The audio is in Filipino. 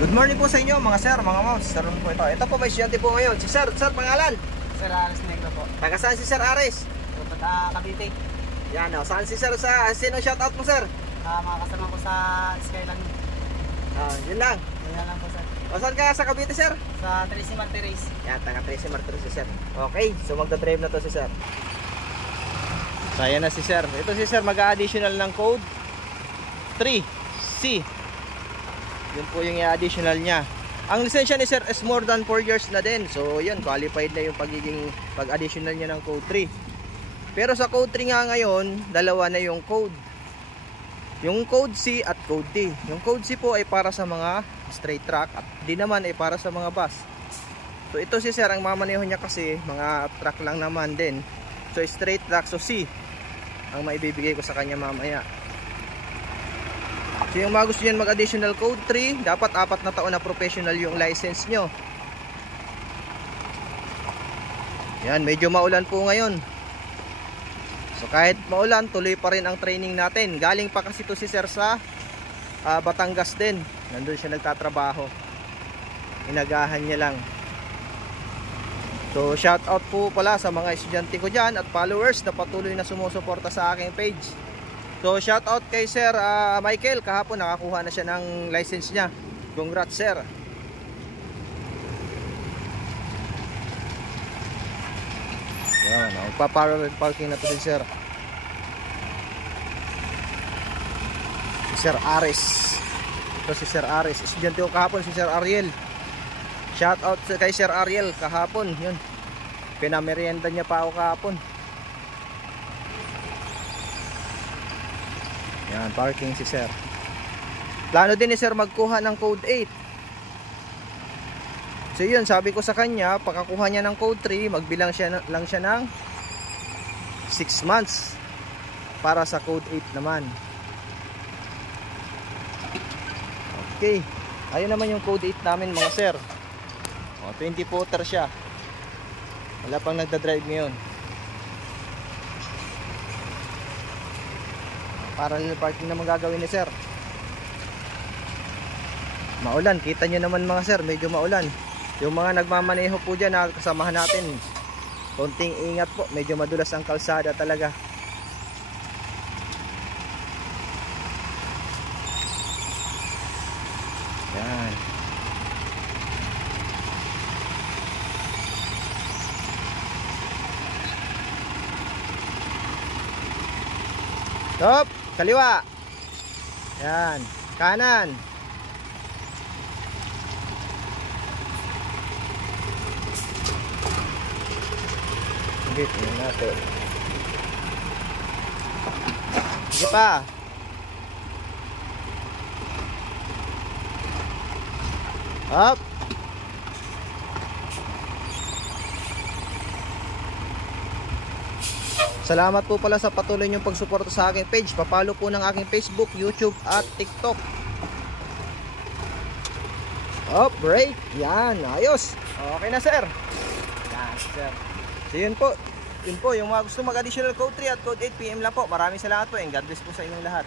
Good morning po sa inyo mga sir, mga moms. Saron po ito. Ito po may estudyante po ngayon. Si sir, pangalan? Sir Ares Negro po. Taga saan si Sir Ares? Cavite. Yan o. Saan si sir sa sino shoutout mo sir? Mga kasama ko sa Skyline. Yun lang. Yan lang po sir. O saan ka sa Cavite sir? Sa Tracy Martires. Yan, taga Tracy Martires si sir. Okay, so magdadrive na to si sir. So ayan na si sir. Ito si sir mag-a-additional ng code 3C. Yun po yung i-additional niya. Ang lisensya ni sir is more than 4 years na din. So yun, qualified na yung pag-additional niya ng code 3. Pero sa code 3 nga ngayon, dalawa na yung code. Yung code C at code D. Yung code C po ay para sa mga straight track at D naman ay para sa mga bus. So ito si sir, ang mamaneho niya kasi mga truck lang naman din. So straight track, so C ang maibibigay ko sa kanya mamaya. So yung mga gusto nyo mag-additional code 3, dapat 4 na taon na professional yung license nyo. Yan, medyo maulan po ngayon. So kahit maulan, tuloy pa rin ang training natin. Galing pa kasi to si sir sa Batangas din. Nandun siya nagtatrabaho. Inagahan niya lang. So shout out po pala sa mga estudyante ko dyan at followers na patuloy na sumusuporta sa aking page. So shout out kay Sir Michael, kahapon nakakuha na siya ng license niya. Congrats sir. Yan, magpa-parallel parking na to si Sir. Si Sir Ares. Ito si Sir Ares. Estudyante ko kahapon si Sir Ariel. Shout out kay Sir Ariel kahapon. Yun. Pinamerienda niya pa ako kahapon. Yan, parking si sir. Plano din ni sir magkuha ng code 8. So yun, sabi ko sa kanya, pagkakuha niya ng code 3, magbilang lang siya ng 6 months para sa code 8 naman. Okay, ayun naman yung code 8 namin mga sir. 20 footer siya. Wala pang nagdadrive ngayon. Parallel parking naman gagawin ni sir. Maulan, kita nyo naman mga sir, medyo maulan. Yung mga nagmamaneho po dyan na kasamahan natin, konting ingat po, medyo madulas ang kalsada talaga. Yan. Stop! Kaliwa. Yan, kanan. Sige, tingnan natin. Sige pa. Up. Salamat po pala sa patuloy niyong pagsuporta sa aking page. Papalo po ng aking Facebook, YouTube at TikTok. Up, break. Yan, ayos. Okay na sir. Yan sir. So yun po. Yun po, yung mga gusto mag-additional code 3 at code 8 PM lang po. Maraming salamat po and God bless po sa inyong lahat.